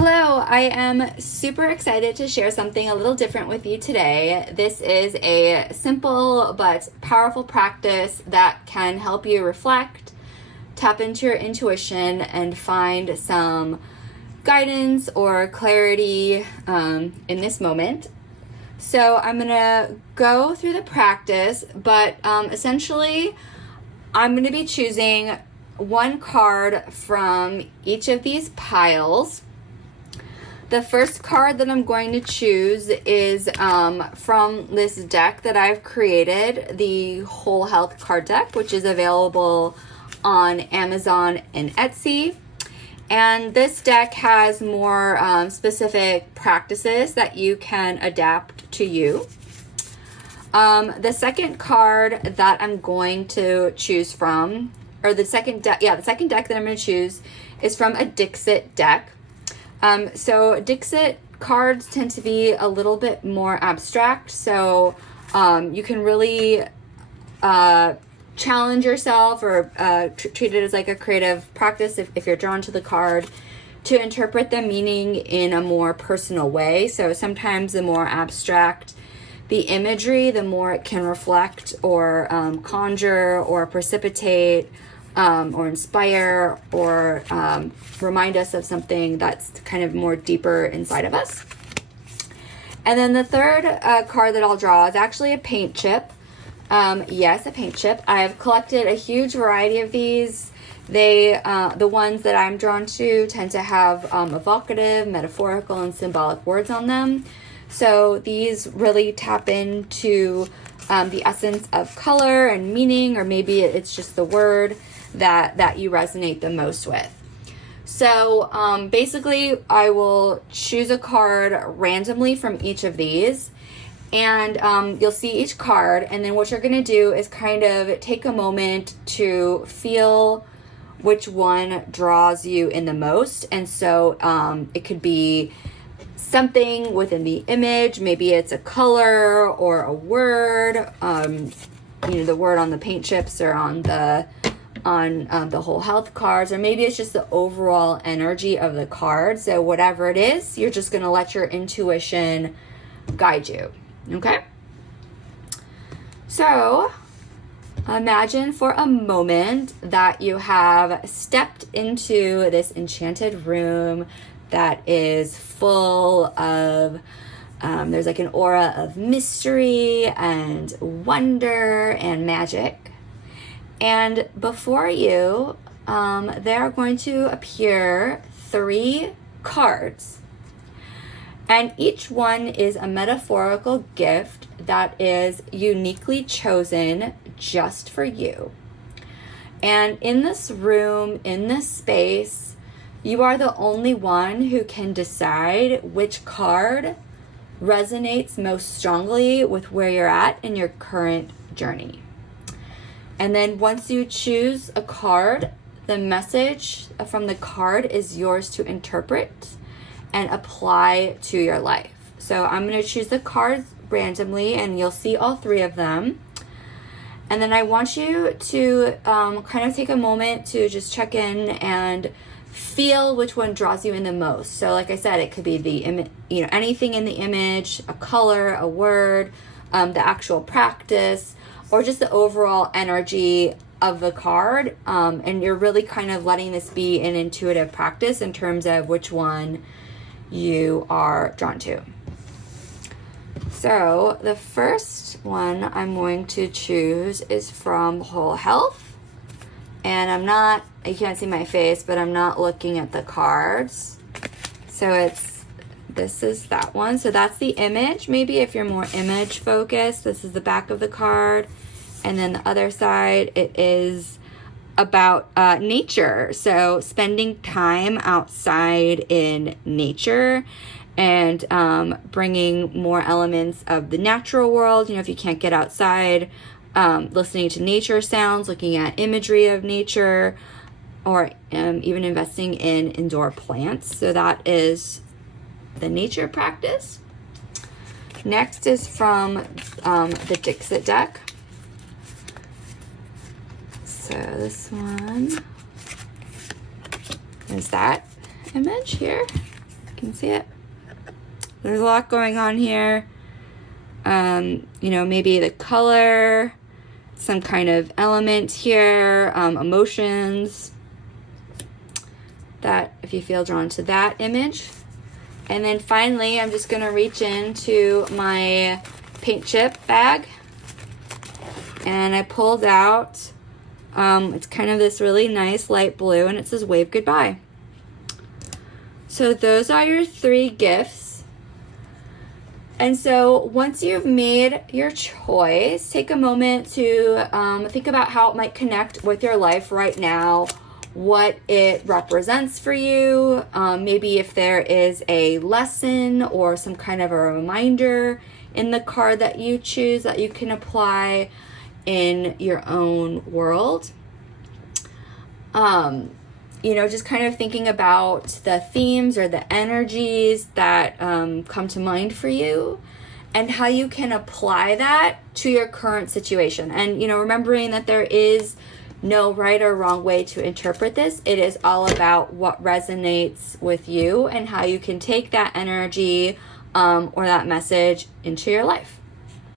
Hello, I am super excited to share something a little different with you today. This is a simple but powerful practice that can help you reflect, tap into your intuition, and find some guidance or clarity in this moment. So I'm going to go through the practice, but essentially I'm going to be choosing one card from each of these piles. The first card that I'm going to choose is from this deck that I've created, the Whole Health card deck, which is available on Amazon and Etsy. And this deck has more specific practices that you can adapt to you. The second card that I'm going to choose from, or the second deck that I'm going to choose is from a Dixit deck. So Dixit cards tend to be a little bit more abstract, so you can really challenge yourself or treat it as like a creative practice if you're drawn to the card to interpret the meaning in a more personal way. So sometimes the more abstract the imagery, the more it can reflect or conjure or precipitate or inspire or remind us of something that's kind of more deeper inside of us. And then the third card that I'll draw is actually a paint chip. Yes, a paint chip. I've collected a huge variety of these. The ones that I'm drawn to tend to have evocative, metaphorical, and symbolic words on them. So these really tap into the essence of color and meaning, or maybe it's just the word that you resonate the most with. So basically I will choose a card randomly from each of these, and you'll see each card, and then what you're going to do is kind of take a moment to feel which one draws you in the most. And so it could be something within the image, maybe it's a color or a word, the word on the paint chips or on the Whole Health cards, or maybe it's just the overall energy of the card. So whatever it is, you're just going to let your intuition guide you. Okay? So imagine for a moment that you have stepped into this enchanted room that is full of there's like an aura of mystery and wonder and magic. And before you, there are going to appear 3 cards. And each one is a metaphorical gift that is uniquely chosen just for you. And in this room, in this space, you are the only one who can decide which card resonates most strongly with where you're at in your current journey. And then once you choose a card, the message from the card is yours to interpret and apply to your life. So I'm going to choose the cards randomly, and you'll see all 3 of them. And then I want you to kind of take a moment to just check in and feel which one draws you in the most. So like I said, it could be anything in the image, a color, a word, the actual practice, or just the overall energy of the card. And you're really kind of letting this be an intuitive practice in terms of which one you are drawn to. So the first one I'm going to choose is from Whole Health. And you can't see my face, but I'm not looking at the cards. So this is that one. So that's the image. Maybe if you're more image focused, this is the back of the card. And then the other side, it is about nature. So spending time outside in nature and bringing more elements of the natural world. If you can't get outside, listening to nature sounds, looking at imagery of nature, or even investing in indoor plants. So that is the nature practice. Next is from the Dixit deck. So this one is that image here. can see it. There's a lot going on here. You know, maybe the color, some kind of element here, emotions, that if you feel drawn to that image. And then finally, I'm just going to reach into my paint chip bag, and I pulled out, it's kind of this really nice light blue, and it says Wave Goodbye. So those are your 3 gifts. And so once you've made your choice, take a moment to think about how it might connect with your life right now, what it represents for you, maybe if there is a lesson or some kind of a reminder in the card that you choose that you can apply in your own world. You know, just kind of thinking about the themes or the energies that come to mind for you and how you can apply that to your current situation. And, you know, remembering that there is no right or wrong way to interpret this. It is all about what resonates with you and how you can take that energy or that message into your life.